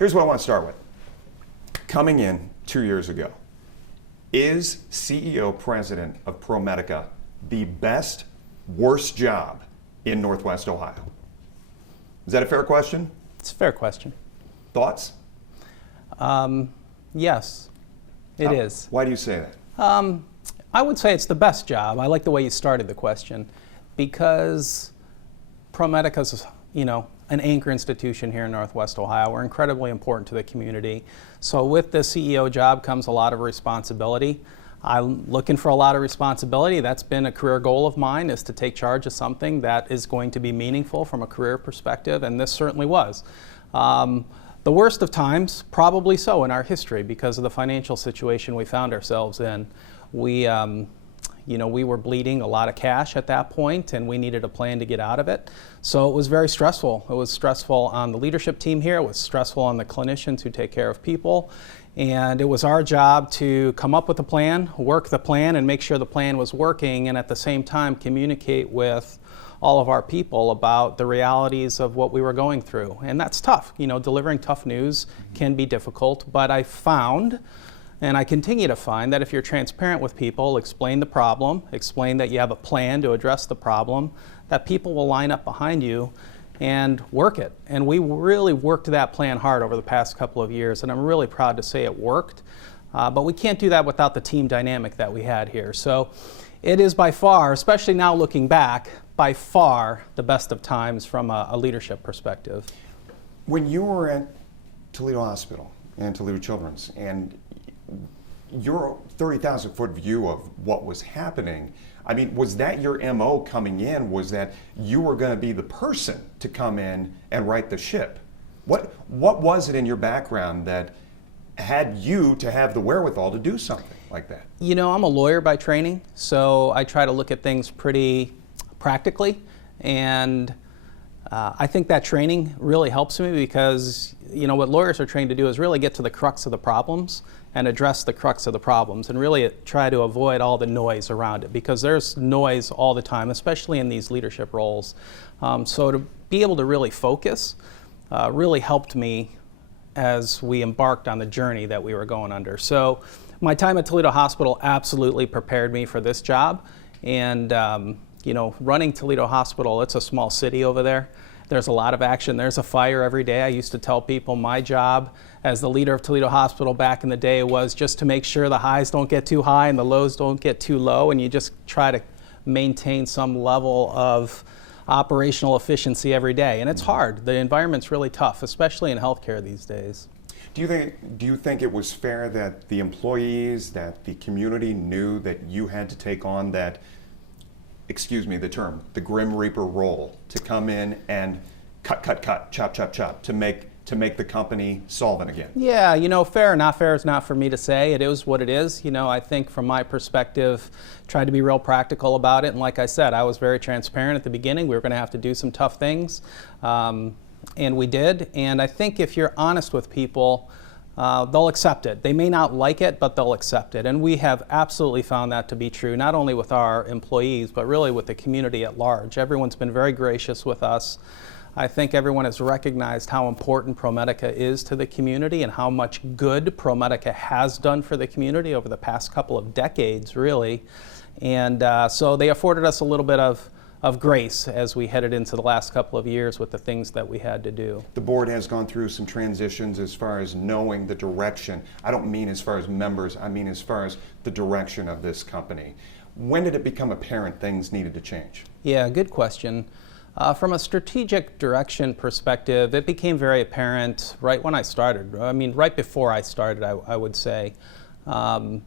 Here's what I want to start with. Coming in 2 years ago, is CEO President of ProMedica the best, worst job in Northwest Ohio? Is that a fair question? It's a fair question. Thoughts? Yes, it is. Why do you say that? I would say it's the best job. I like the way you started the question because ProMedica is, an anchor institution here in Northwest Ohio. We're incredibly important to the community. So with the CEO job comes a lot of responsibility. I'm looking for a lot of responsibility. That's been a career goal of mine, is to take charge of something that is going to be meaningful from a career perspective, and this certainly was. The worst of times, probably so in our history because of the financial situation we found ourselves in. We were bleeding a lot of cash at that point, and we needed a plan to get out of it. So it was very stressful. It was stressful on the leadership team here. It was stressful on the clinicians who take care of people. And it was our job to come up with a plan, work the plan, and make sure the plan was working, and at the same time communicate with all of our people about the realities of what we were going through. And that's tough. Delivering tough news can be difficult, but I found, and I continue to find, that if you're transparent with people, explain the problem, explain that you have a plan to address the problem, that people will line up behind you and work it. And we really worked that plan hard over the past couple of years, and I'm really proud to say it worked. But we can't do that without the team dynamic that we had here. So it is by far, especially now looking back, by far the best of times from a leadership perspective. When you were at Toledo Hospital and Toledo Children's, and your 30,000-foot view of what was happening, I mean, was that your MO coming in? Was that you were going to be the person to come in and right the ship? What was it in your background that had you to have the wherewithal to do something like that? I'm a lawyer by training, so I try to look at things pretty practically, and I think that training really helps me because what lawyers are trained to do is really get to the crux of the problems and address the crux of the problems and really try to avoid all the noise around it, because there's noise all the time, especially in these leadership roles. So to be able to really focus really helped me as we embarked on the journey that we were going under. So my time at Toledo Hospital absolutely prepared me for this job. And running Toledo Hospital, it's a small city over there. There's a lot of action. There's a fire every day. I used to tell people my job as the leader of Toledo Hospital back in the day was just to make sure the highs don't get too high and the lows don't get too low, and you just try to maintain some level of operational efficiency every day. And it's hard. The environment's really tough, especially in healthcare these days. Do you think it was fair that the employees, that the community knew that you had to take on that, excuse me the term, the Grim Reaper role, to come in and cut, chop, chop, to make the company solvent again? Yeah, fair or not fair is not for me to say. It is what it is. I think from my perspective, tried to be real practical about it. And like I said, I was very transparent at the beginning. We were going to have to do some tough things. And we did. And I think if you're honest with people, they'll accept it. They may not like it, but they'll accept it. And we have absolutely found that to be true, not only with our employees, but really with the community at large. Everyone's been very gracious with us. I think everyone has recognized how important ProMedica is to the community and how much good ProMedica has done for the community over the past couple of decades, really. And so they afforded us a little bit of grace as we headed into the last couple of years with the things that we had to do. The board has gone through some transitions as far as knowing the direction. I don't mean as far as members, I mean as far as the direction of this company. When did it become apparent things needed to change? Yeah, good question. From a strategic direction perspective, it became very apparent right when I started. I mean, right before I started, I would say. When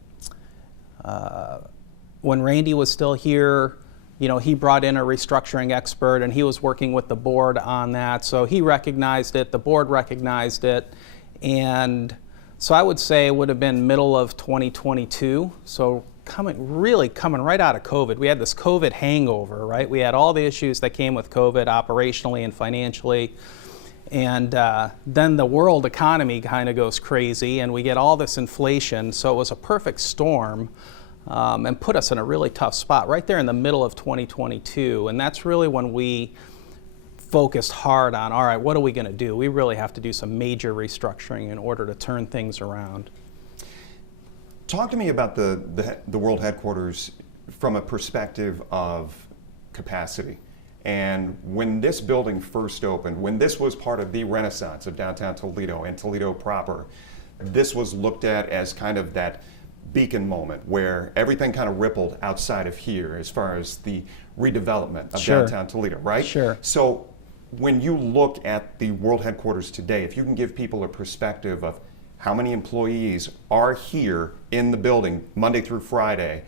Randy was still here, he brought in a restructuring expert, and he was working with the board on that. So he recognized it, the board recognized it, and so I would say it would have been middle of 2022. So coming right out of COVID. We had this COVID hangover, right? We had all the issues that came with COVID operationally and financially. And then the world economy kind of goes crazy, and we get all this inflation. So it was a perfect storm. And put us in a really tough spot right there in the middle of 2022. And that's really when we focused hard on, all right, what are we going to do? We really have to do some major restructuring in order to turn things around. Talk to me about the world headquarters from a perspective of capacity. And when this building first opened, when this was part of the renaissance of downtown Toledo and Toledo proper, this was looked at as kind of that beacon moment where everything kind of rippled outside of here as far as the redevelopment of downtown Toledo, right? Sure. So when you look at the world headquarters today, if you can give people a perspective of how many employees are here in the building Monday through Friday,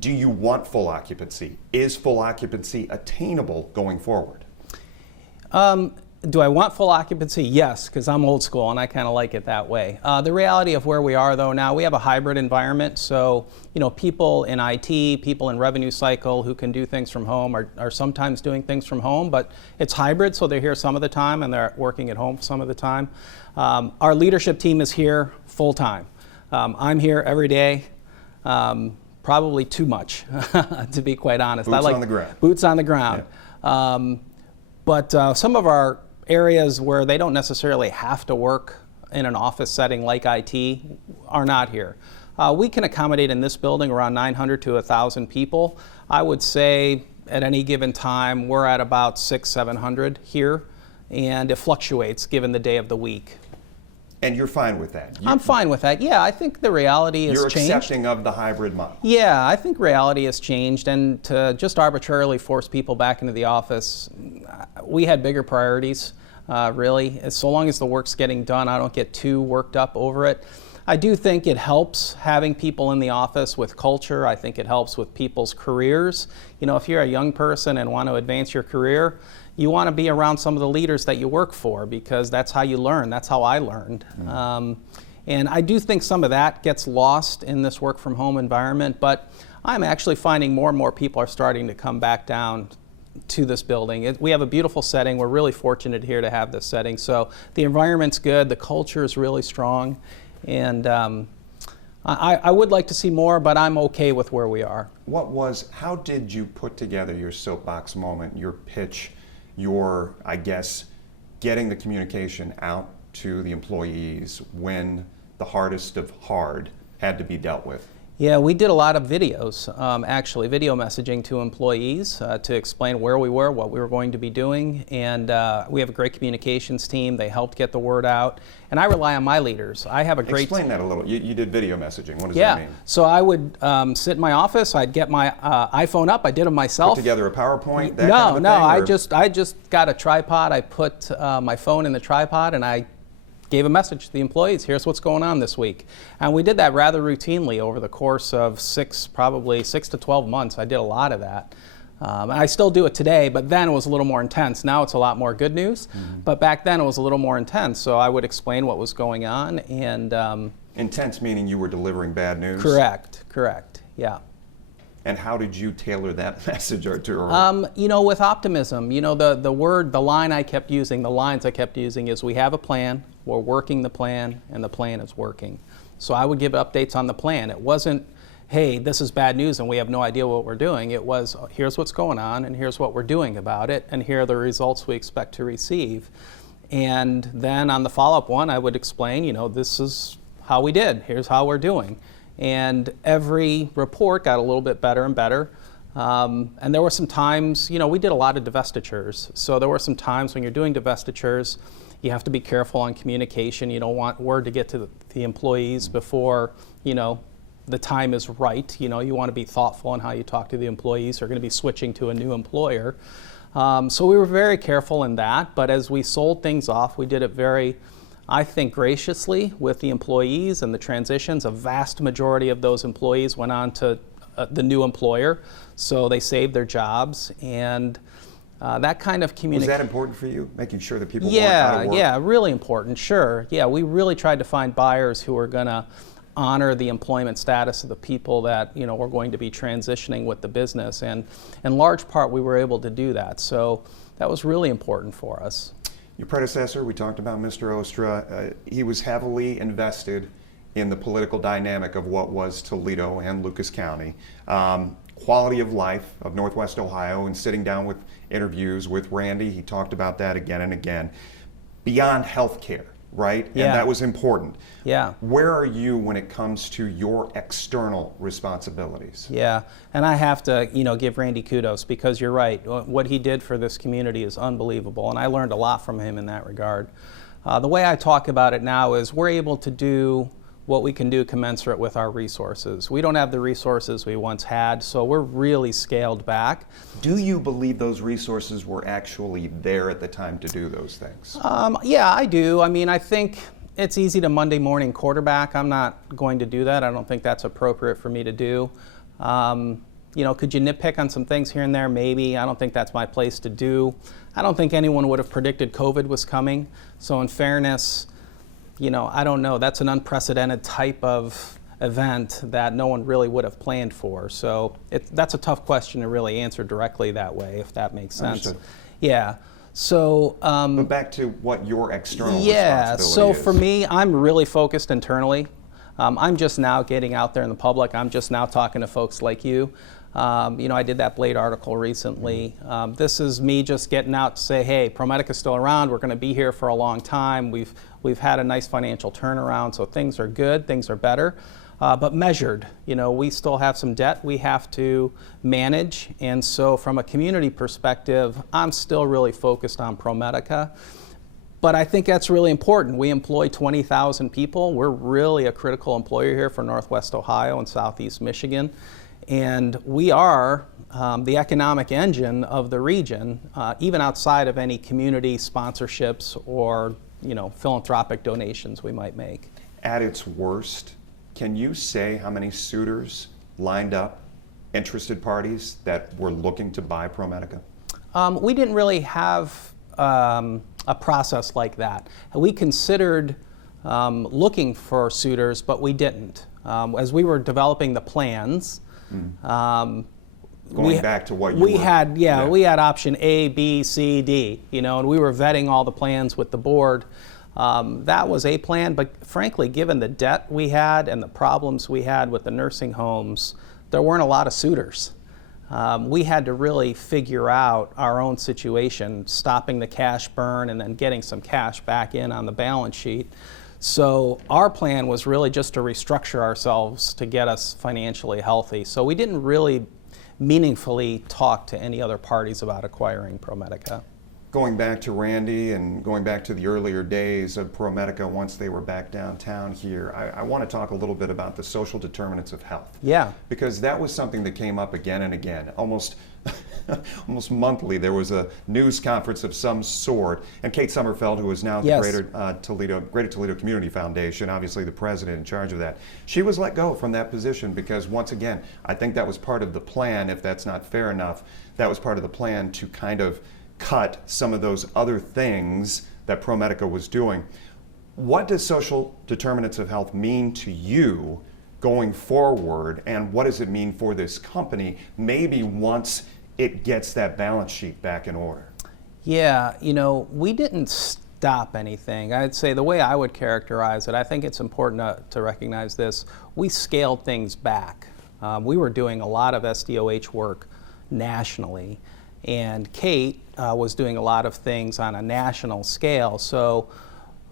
do you want full occupancy? Is full occupancy attainable going forward? Do I want full occupancy? Yes, because I'm old school and I kind of like it that way. The reality of where we are though now, we have a hybrid environment. So, people in IT, people in revenue cycle who can do things from home are sometimes doing things from home, but it's hybrid, so they're here some of the time and they're working at home some of the time. Our leadership team is here full time. I'm here every day. Probably too much, to be quite honest. Boots on the ground. Boots on the ground. Yeah. But some of our areas where they don't necessarily have to work in an office setting like IT are not here. We can accommodate in this building around 900 to 1,000 people. I would say at any given time we're at about 600-700 here, and it fluctuates given the day of the week. And you're fine with that? I'm fine with that. Yeah, I think the reality has changed. You're accepting of the hybrid model? Yeah, I think reality has changed, and to just arbitrarily force people back into the office, we had bigger priorities, really. So long as the work's getting done, I don't get too worked up over it. I do think it helps having people in the office with culture. I think it helps with people's careers. If you're a young person and want to advance your career, you want to be around some of the leaders that you work for because that's how you learn. That's how I learned. And I do think some of that gets lost in this work from home environment, but I'm actually finding more and more people are starting to come back down to this building. We have a beautiful setting. We're really fortunate here to have this setting. So the environment's good, the culture is really strong, and I would like to see more, but I'm okay with where we are. How did you put together your soapbox moment, your pitch, your, I guess, getting the communication out to the employees when the hardest of hard had to be dealt with? Yeah, we did a lot of videos, actually, video messaging to employees to explain where we were, what we were going to be doing, and we have a great communications team. They helped get the word out, and I rely on my leaders. I have a great... Explain that a little. You did video messaging. What does that mean? So I would sit in my office, I'd get my iPhone up, I did them myself. Put together a PowerPoint, that No, kind of thing, I just got a tripod, I put my phone in the tripod, and I gave a message to the employees, here's what's going on this week. And we did that rather routinely over the course of probably 6 to 12 months. I did a lot of that. And I still do it today, but then it was a little more intense. Now it's a lot more good news, but back then it was a little more intense. So I would explain what was going on. And intense meaning you were delivering bad news? Correct, yeah. And how did you tailor that message, Arturo? With optimism. The lines I kept using is we have a plan, we're working the plan, and the plan is working. So I would give updates on the plan. It wasn't, hey, this is bad news and we have no idea what we're doing. It was, here's what's going on and here's what we're doing about it and here are the results we expect to receive. And then on the follow-up one, I would explain, this is how we did, here's how we're doing. And every report got a little bit better and better. And there were some times, we did a lot of divestitures. So there were some times when you're doing divestitures, you have to be careful on communication. You don't want word to get to the employees before, the time is right. You want to be thoughtful in how you talk to the employees who are going to be switching to a new employer. So we were very careful in that. But as we sold things off, we did it very, I think, graciously with the employees and the transitions. A vast majority of those employees went on to the new employer, so they saved their jobs, and that kind of communication. Was that important for you, making sure that people weren't out of work? Yeah, really important, sure. Yeah, we really tried to find buyers who were going to honor the employment status of the people that were going to be transitioning with the business, and in large part we were able to do that. So that was really important for us. Your predecessor, we talked about Mr. Ostra, he was heavily invested in the political dynamic of what was Toledo and Lucas County. quality of life of Northwest Ohio and sitting down with interviews with Randy. He talked about that again and again. Beyond healthcare, right? Yeah. And that was important. Yeah. Where are you when it comes to your external responsibilities? Yeah, and I have to, give Randy kudos, because you're right. What he did for this community is unbelievable, and I learned a lot from him in that regard. The way I talk about it now is we're able to do what we can do commensurate with our resources. We don't have the resources we once had, so we're really scaled back. Do you believe those resources were actually there at the time to do those things? Yeah, I do. I mean, I think it's easy to Monday morning quarterback. I'm not going to do that. I don't think that's appropriate for me to do. Could you nitpick on some things here and there? Maybe. I don't think that's my place to do. I don't think anyone would have predicted COVID was coming. So in fairness, I don't know. That's an unprecedented type of event that no one really would have planned for. So that's a tough question to really answer directly that way, if that makes sense. Understood. Yeah. So, but back to what your external responsibility is. So for me, I'm really focused internally. I'm just now getting out there in the public. I'm just now talking to folks like you. I did that Blade article recently. This is me just getting out to say, hey, ProMedica's still around. We're going to be here for a long time. We've had a nice financial turnaround, so things are good, things are better, but measured. We still have some debt we have to manage, and so from a community perspective, I'm still really focused on ProMedica. But I think that's really important. We employ 20,000 people. We're really a critical employer here for Northwest Ohio and Southeast Michigan. And we are the economic engine of the region, even outside of any community sponsorships or philanthropic donations we might make. At its worst, can you say how many suitors lined up, interested parties that were looking to buy ProMedica? We didn't really have a process like that. We considered looking for suitors, but we didn't. As we were developing the plans, Going back to what you we had option A, B, C, D, and we were vetting all the plans with the board. That was a plan, but frankly, given the debt we had and the problems we had with the nursing homes, there weren't a lot of suitors. We had to really figure out our own situation, stopping the cash burn and then getting some cash back in on the balance sheet. So our plan was really just to restructure ourselves to get us financially healthy. So we didn't really meaningfully talk to any other parties about acquiring ProMedica. Going back to Randy and going back to the earlier days of ProMedica once they were back downtown here, I want to talk a little bit about the social determinants of health. Yeah. Because that was something that came up again and again. Almost monthly there was a news conference of some sort, and Kate Sommerfeld, who is now at the Greater Toledo Community Foundation, obviously the president in charge of that, she was let go from that position because, once again, I think that was part of the plan. If that's not fair enough, that was part of the plan to kind of cut some of those other things that ProMedica was doing. What does social determinants of health mean to you going forward, and what does it mean for this company maybe once it gets that balance sheet back in order? Yeah, we didn't stop anything. I'd say the way I would characterize it, I think it's important to recognize this, we scaled things back. We were doing a lot of SDOH work nationally, and Kate was doing a lot of things on a national scale. So,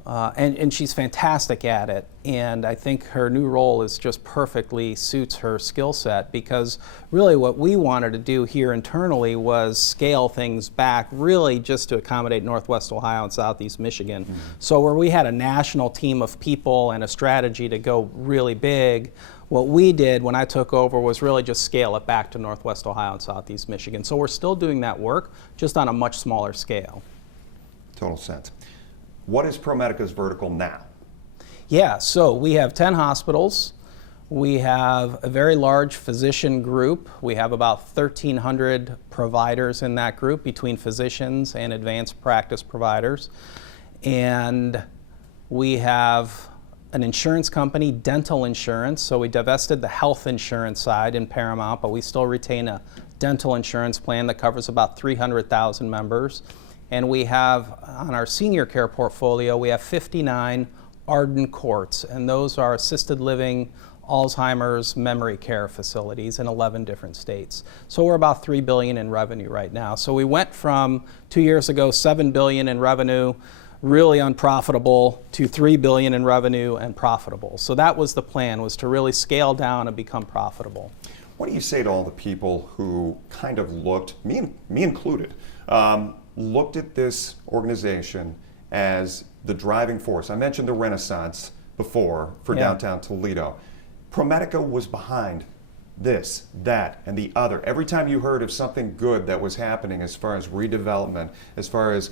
and she's fantastic at it. And I think her new role is just perfectly suits her skill set, because really what we wanted to do here internally was scale things back really just to accommodate Northwest Ohio and Southeast Michigan. Mm-hmm. So where we had a national team of people and a strategy to go really big, what we did when I took over was really just scale it back to Northwest Ohio and Southeast Michigan. So we're still doing that work, just on a much smaller scale. Total sense. What is ProMedica's Vertical now? Yeah, so we have 10 hospitals. We have a very large physician group. We have about 1,300 providers in that group, between physicians and advanced practice providers. And we have an insurance company, dental insurance. So we divested the health insurance side in Paramount, but we still retain a dental insurance plan that covers about 300,000 members. And we have, on our senior care portfolio, we have 59 Arden courts, and those are assisted living Alzheimer's memory care facilities in 11 different states. So we're about $3 billion in revenue right now. So we went from 2 years ago, $7 billion in revenue, really unprofitable, to $3 billion in revenue and profitable. So that was the plan, was to really scale down and become profitable. What do you say to all the people who kind of looked, me included, looked at this organization as the driving force? I mentioned the Renaissance before for downtown Toledo. ProMedica was behind this, that, and the other. Every time you heard of something good that was happening as far as redevelopment, as far as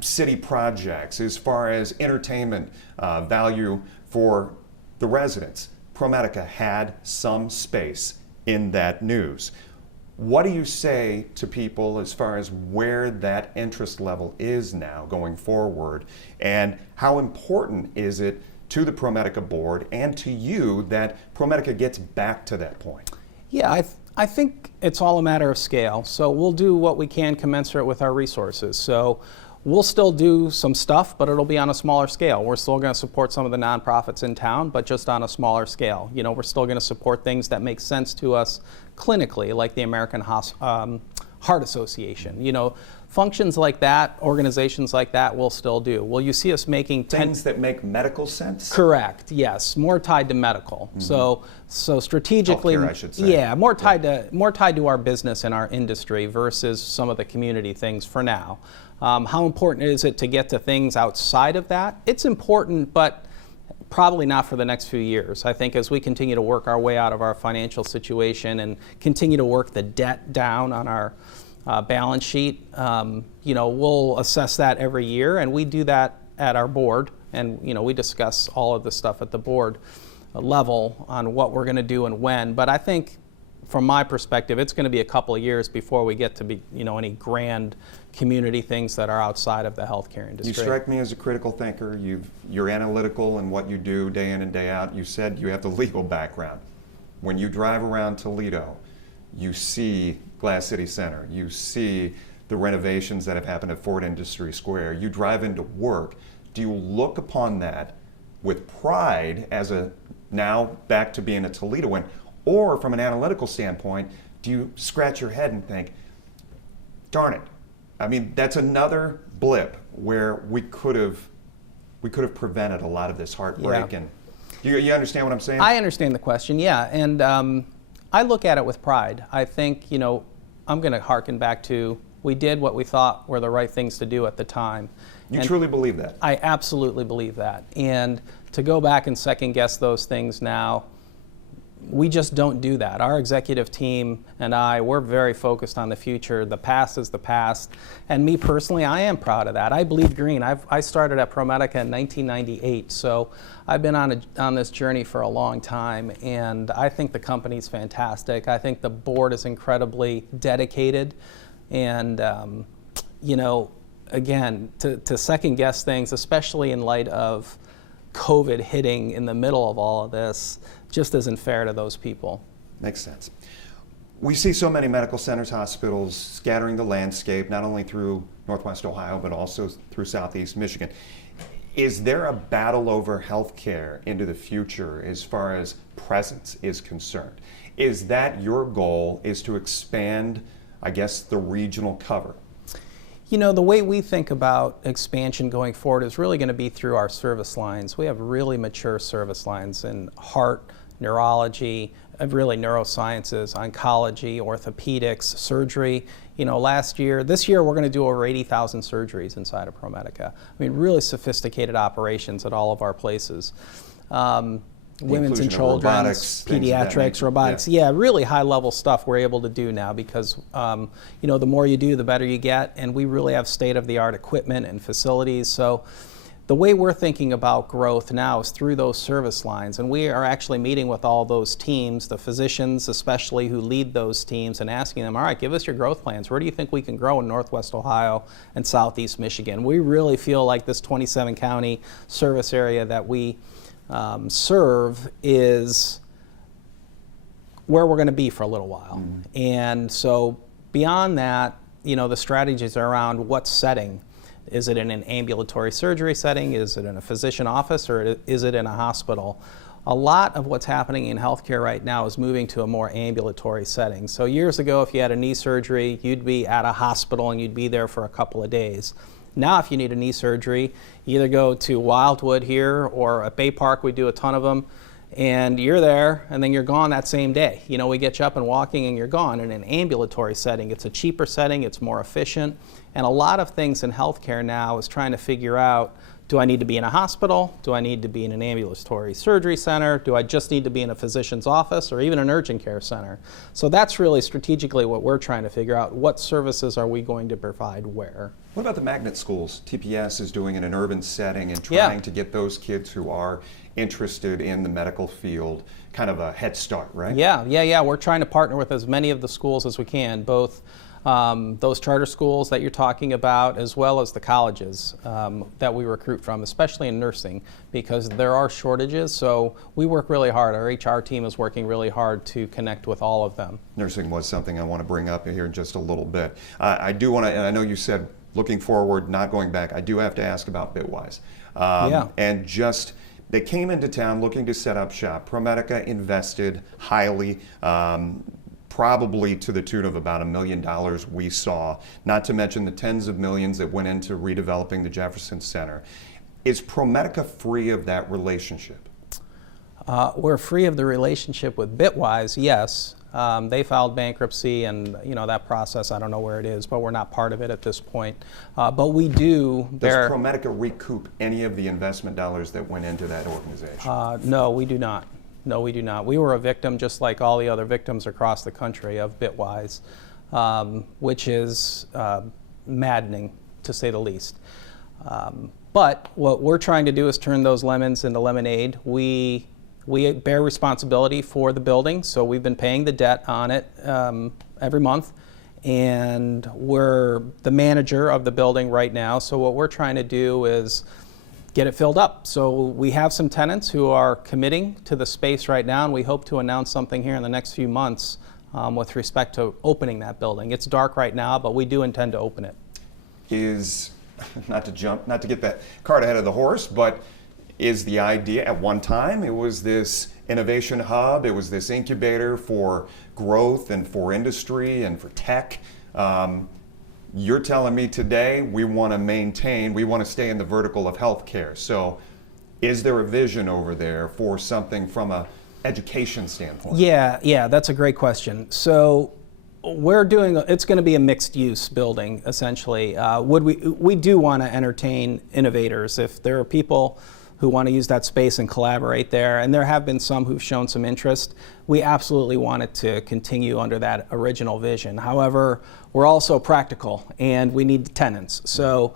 city projects, as far as entertainment value for the residents, ProMedica had some space in that news. What do you say to people as far as where that interest level is now going forward, and how important is it to the ProMedica board and to you that ProMedica gets back to that point? Yeah, I think it's all a matter of scale. So we'll do what we can commensurate with our resources. So we'll still do some stuff, but it'll be on a smaller scale. We're still going to support some of the nonprofits in town, but just on a smaller scale. You know, we're still going to support things that make sense to us clinically, like the American Heart Association. You know, functions like that, organizations like that, we'll still do. Will you see us making things that make medical sense? Correct. Yes, more tied to medical. So strategically, healthcare, I should say. Yeah, more tied to our business and our industry versus some of the community things for now. How important is it to get to things outside of that? It's important, but probably not for the next few years. I think as we continue to work our way out of our financial situation and continue to work the debt down on our balance sheet, you know, we'll assess that every year, and we do that at our board, and you know, we discuss all of the stuff at the board level on what we're going to do and when. But I think, from my perspective, it's going to be a couple of years before we get to be, you know, any grand community things that are outside of the healthcare industry. You strike me as a critical thinker. You're analytical in what you do day in and day out. You said you have the legal background. When you drive around Toledo, you see Glass City Center. You see the renovations that have happened at Ford Industry Square. You drive into work. Do you look upon that with pride as a now back to being a Toledoan? Or from an analytical standpoint, do you scratch your head and think, darn it, I mean, that's another blip where we could have prevented a lot of this heartbreak. Yeah. And you understand what I'm saying? I understand the question, yeah. And I look at it with pride. I think, you know, I'm going to harken back to, we did what we thought were the right things to do at the time. You truly believe that? I absolutely believe that. And to go back and second guess those things now, we just don't do that. Our executive team and we're very focused on the future. The past is the past. And me personally, I am proud of that. I bleed green. I started at ProMedica in 1998, so I've been on this journey for a long time, and I think the company's fantastic. I think the board is incredibly dedicated, and you know, again, to second guess things, especially in light of COVID hitting in the middle of all of this, just isn't fair to those people. Makes sense. We see so many medical centers, hospitals scattering the landscape, not only through Northwest Ohio, but also through Southeast Michigan. Is there a battle over healthcare into the future as far as presence is concerned? Is that your goal, is to expand, I guess, the regional cover? You know, the way we think about expansion going forward is really going to be through our service lines. We have really mature service lines in heart, neurology, really neurosciences, oncology, orthopedics, surgery. You know, this year we're going to do over 80,000 surgeries inside of ProMedica. I mean, really sophisticated operations at all of our places. Women's and children's, robotics, pediatrics, robotics. Yeah, really high level stuff we're able to do now because, you know, the more you do, the better you get. And we really have state of the art equipment and facilities. So the way we're thinking about growth now is through those service lines. And we are actually meeting with all those teams, the physicians especially who lead those teams, and asking them, all right, give us your growth plans. Where do you think we can grow in Northwest Ohio and Southeast Michigan? We really feel like this 27 county service area that we serve is where we're going to be for a little while. Mm-hmm. And so beyond that, you know, the strategies are around what setting. Is it in an ambulatory surgery setting? Is it in a physician office? Or is it in a hospital? a lot of what's happening in healthcare right now is moving to a more ambulatory setting. So years ago, if you had a knee surgery, you'd be at a hospital and you'd be there for a couple of days. Now, if you need a knee surgery, you either go to Wildwood here or at Bay Park, we do a ton of them, and you're there and then you're gone that same day. You know, we get you up and walking and you're gone. In an ambulatory setting, it's a cheaper setting, it's more efficient, and a lot of things in healthcare now is trying to figure out, do I need to be in a hospital? Do I need to be in an ambulatory surgery center? Do I just need to be in a physician's office or even an urgent care center? So that's really strategically what we're trying to figure out. What services are we going to provide where? What about the magnet schools TPS is doing in an urban setting and trying to get those kids who are interested in the medical field kind of a head start, right? Yeah. We're trying to partner with as many of the schools as we can, both those charter schools that you're talking about, as well as the colleges that we recruit from, especially in nursing, because there are shortages. So we work really hard. Our HR team is working really hard to connect with all of them. Nursing was something I want to bring up here in just a little bit. I do want to, and I know you said looking forward, not going back. I do have to ask about Bitwise. And just, they came into town looking to set up shop. ProMedica invested highly, probably to the tune of about $1 million we saw, not to mention the tens of millions that went into redeveloping the Jefferson Center. Is ProMedica free of that relationship? We're free of the relationship with Bitwise, yes. They filed bankruptcy, and that process, I don't know where it is, but we're not part of it at this point. But we do. Does ProMedica recoup any of the investment dollars that went into that organization? No, we do not. No, we do not. We were a victim, just like all the other victims across the country, of Bitwise, which is maddening, to say the least. But what we're trying to do is turn those lemons into lemonade. We bear responsibility for the building, so we've been paying the debt on it every month, and we're the manager of the building right now. So what we're trying to do is get it filled up. So we have some tenants who are committing to the space right now, and we hope to announce something here in the next few months with respect to opening that building. It's dark right now, but we do intend to open it. Is, not to get that cart ahead of the horse, but is the idea, at one time, it was this innovation hub, it was this incubator for growth and for industry and for tech. You're telling me today we want to maintain, we want to stay in the vertical of healthcare. So is there a vision over there for something from a education standpoint? Yeah, that's a great question. So we're doing, it's going to be a mixed use building, essentially. We do want to entertain innovators. If there are people who want to use that space and collaborate there, and there have been some who've shown some interest, we absolutely want it to continue under that original vision. However, we're also practical and we need tenants. So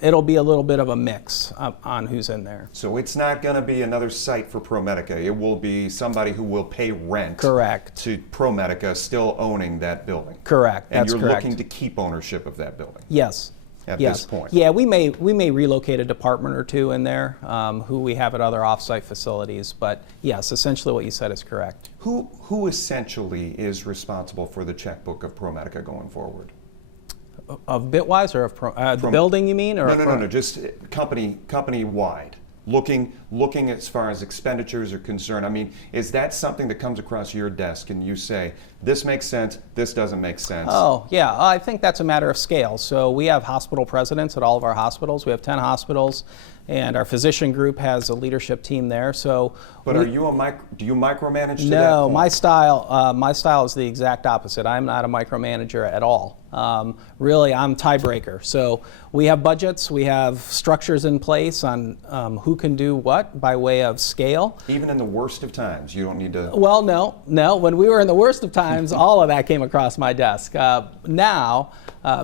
it'll be a little bit of a mix on who's in there. So it's not going to be another site for ProMedica. It will be somebody who will pay rent. Correct. To ProMedica still owning that building. Correct. And that's you're correct. looking to keep ownership of that building. Yes. At this point. Yeah, we may relocate a department or two in there who we have at other offsite facilities, but yes, essentially what you said is correct. Who essentially is responsible for the checkbook of ProMedica going forward? Of Bitwise or of the building, you mean? Or No, just company-wide. Looking as far as expenditures are concerned. I mean, is that something that comes across your desk and you say, this makes sense, this doesn't make sense? Oh, yeah, I think that's a matter of scale. So we have hospital presidents at all of our hospitals. We have 10 hospitals, and our physician group has a leadership team there. So, but do you micromanage to that No, point? my style is the exact opposite. I'm not a micromanager at all. Really, I'm tiebreaker. So we have budgets, we have structures in place on who can do what by way of scale. Even in the worst of times, you don't need to... Well, no. When we were in the worst of times, all of that came across my desk. Now,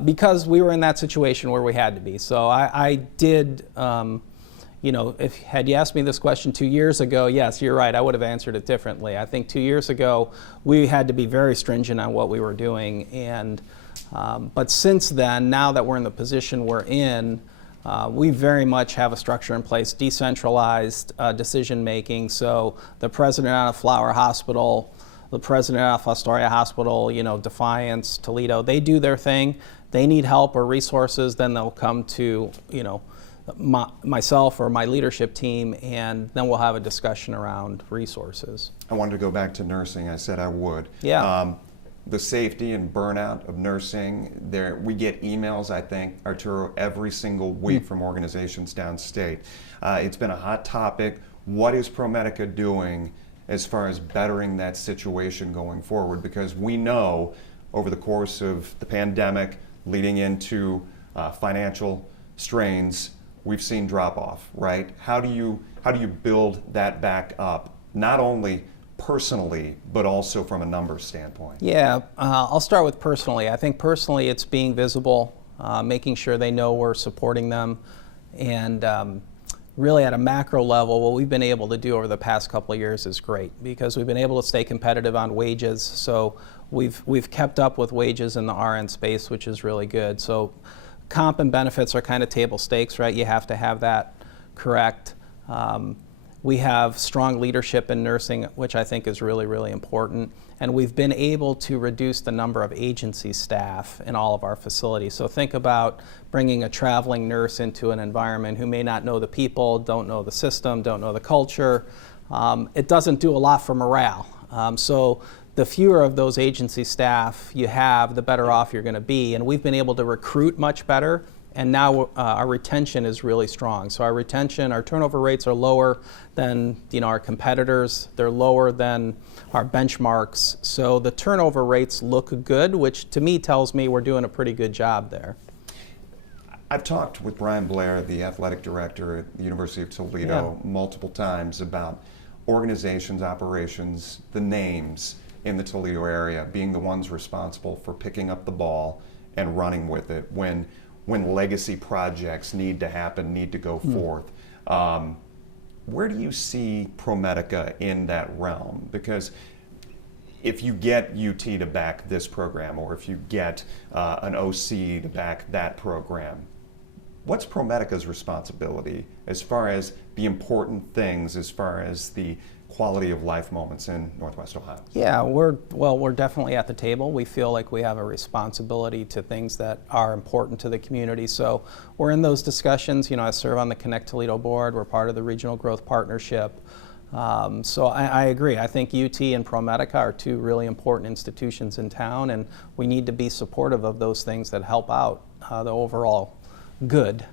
because we were in that situation where we had to be. So I did... had you asked me this question 2 years ago, yes, you're right, I would have answered it differently. I think 2 years ago, we had to be very stringent on what we were doing. But since then, now that we're in the position we're in, we very much have a structure in place, decentralized decision making. So the president out of Flower Hospital, the president out of Astoria Hospital, Defiance, Toledo, they do their thing. They need help or resources, then they'll come to, myself or my leadership team, and then we'll have a discussion around resources. I wanted to go back to nursing. I said I would. Yeah. The safety and burnout of nursing, we get emails, I think, Arturo, every single week from organizations downstate. It's been a hot topic. What is ProMedica doing as far as bettering that situation going forward? Because we know over the course of the pandemic leading into financial strains, we've seen drop off, right? How do you build that back up, not only personally, but also from a numbers standpoint? Yeah, I'll start with personally. I think personally it's being visible, making sure they know we're supporting them, and really at a macro level, what we've been able to do over the past couple of years is great, because we've been able to stay competitive on wages. So we've kept up with wages in the RN space, which is really good. So comp and benefits are kind of table stakes, right? You have to have that correct. We have strong leadership in nursing, which I think is really, really important. And we've been able to reduce the number of agency staff in all of our facilities. So think about bringing a traveling nurse into an environment who may not know the people, don't know the system, don't know the culture. It doesn't do a lot for morale. So the fewer of those agency staff you have, the better off you're going to be. And we've been able to recruit much better. And now our retention is really strong. So our turnover rates are lower than our competitors. They're lower than our benchmarks. So the turnover rates look good, which to me tells me we're doing a pretty good job there. I've talked with Brian Blair, the athletic director at the University of Toledo, multiple times about organizations, operations, the names in the Toledo area being the ones responsible for picking up the ball and running with it when legacy projects need to happen, need to go forth. Where do you see ProMedica in that realm? Because if you get UT to back this program, or if you get an OC to back that program, what's ProMedica's responsibility as far as the important things, as far as the quality of life moments in Northwest Ohio? Yeah, we're definitely at the table. We feel like we have a responsibility to things that are important to the community. So we're in those discussions. I serve on the Connect Toledo board. We're part of the Regional Growth Partnership. So I agree. I think UT and ProMedica are two really important institutions in town, and we need to be supportive of those things that help out the overall good.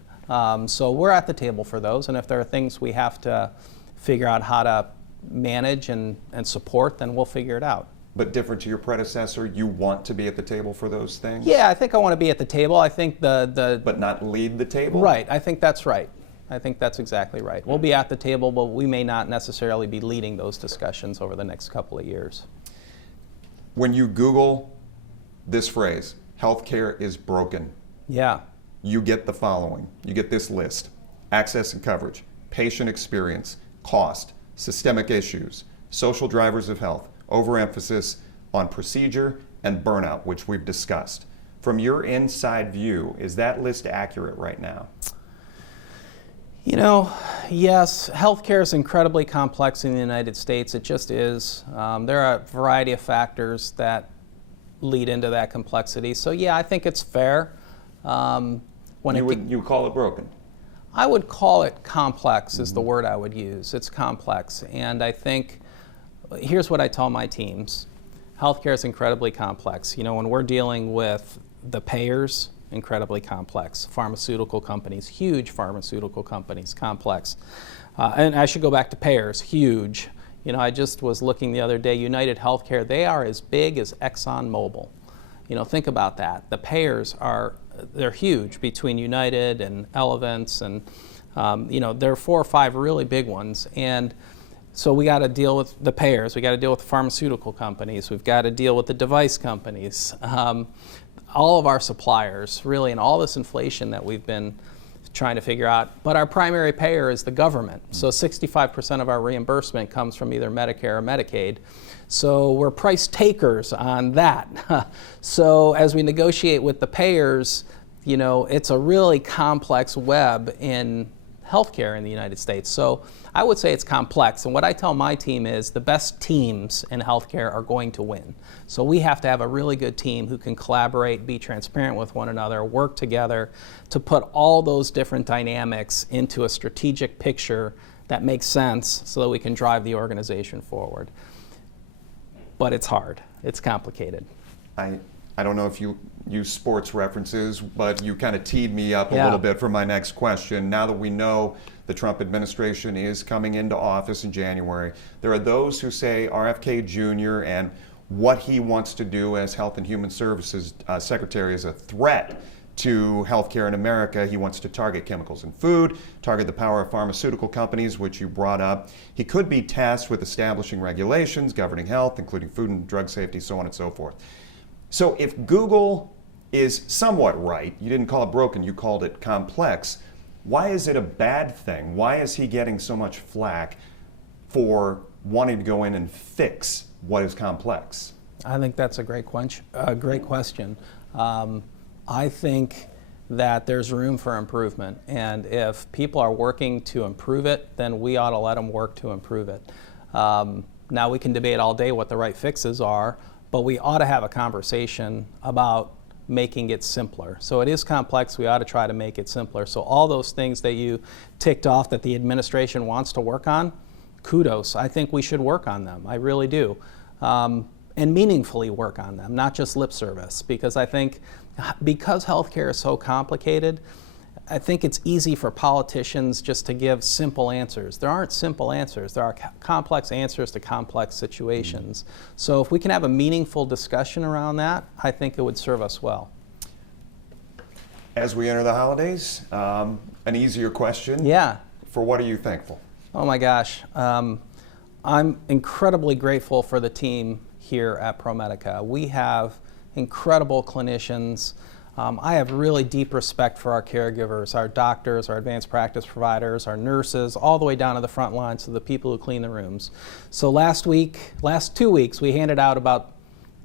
So we're at the table for those, and if there are things we have to figure out how to manage and support, then we'll figure it out. But different to your predecessor, you want to be at the table for those things? Yeah, I think I want to be at the table. I think But not lead the table? Right, I think that's right. I think that's exactly right. We'll be at the table, but we may not necessarily be leading those discussions over the next couple of years. When you Google this phrase, healthcare is broken, you get the following. You get this list: access and coverage, patient experience, cost, systemic issues, social drivers of health, overemphasis on procedure, and burnout, which we've discussed. From your inside view, is that list accurate right now? Yes, healthcare is incredibly complex in the United States. It just is. There are a variety of factors that lead into that complexity. So yeah, I think it's fair. You call it broken? I would call it complex is the word I would use. It's complex. And I think, here's what I tell my teams. Healthcare is incredibly complex. When we're dealing with the payers, incredibly complex. Pharmaceutical companies, huge pharmaceutical companies, complex. And I should go back to payers, huge. I just was looking the other day, United Healthcare, they are as big as ExxonMobil. Think about that. The payers they're huge between United and Elevance, and there are 4 or 5 really big ones. And so we got to deal with the payers. We got to deal with the pharmaceutical companies. We've got to deal with the device companies. All of our suppliers, really, and all this inflation that we've been trying to figure out. But our primary payer is the government. So 65% of our reimbursement comes from either Medicare or Medicaid. So we're price takers on that. So as we negotiate with the payers, it's a really complex web in healthcare in the United States. So I would say it's complex, and what I tell my team is the best teams in healthcare are going to win. So we have to have a really good team who can collaborate, be transparent with one another, work together to put all those different dynamics into a strategic picture that makes sense so that we can drive the organization forward. But it's hard, it's complicated. I don't know if you use sports references, but you kind of teed me up a little bit for my next question. Now that we know the Trump administration is coming into office in January, there are those who say RFK Jr. and what he wants to do as Health and Human Services Secretary is a threat to healthcare in America. He wants to target chemicals in food, target the power of pharmaceutical companies, which you brought up. He could be tasked with establishing regulations governing health, including food and drug safety, so on and so forth. So if Google is somewhat right, you didn't call it broken, you called it complex, why is it a bad thing? Why is he getting so much flack for wanting to go in and fix what is complex? I think that's a great question. I think that there's room for improvement, and if people are working to improve it, then we ought to let them work to improve it. Now we can debate all day what the right fixes are, but we ought to have a conversation about making it simpler. So it is complex, we ought to try to make it simpler. So all those things that you ticked off that the administration wants to work on, kudos. I think we should work on them, I really do. And meaningfully work on them, not just lip service, because I think because healthcare is so complicated, I think it's easy for politicians just to give simple answers. There aren't simple answers. There are complex answers to complex situations. So if we can have a meaningful discussion around that, I think it would serve us well. As we enter the holidays, an easier question. Yeah. For what are you thankful? Oh my gosh. I'm incredibly grateful for the team here at ProMedica. We have incredible clinicians. I have really deep respect for our caregivers, our doctors, our advanced practice providers, our nurses, all the way down to the front lines, to the people who clean the rooms. So last 2 weeks, we handed out about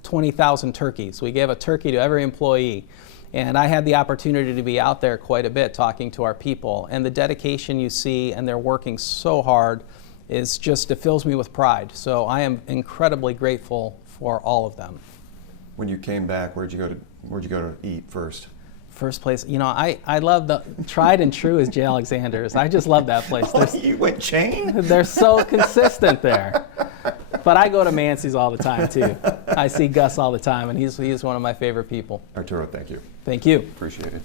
20,000 turkeys. We gave a turkey to every employee. And I had the opportunity to be out there quite a bit talking to our people. And the dedication you see, and they're working so hard, is just, it fills me with pride. So I am incredibly grateful for all of them. When you came back, where'd you go to eat first? First place, you know, I love the tried and true is J. Alexander's. I just love that place. You went chain? They're so consistent there. But I go to Mancy's all the time too. I see Gus all the time, and he's one of my favorite people. Arturo, thank you. Thank you. Appreciate it.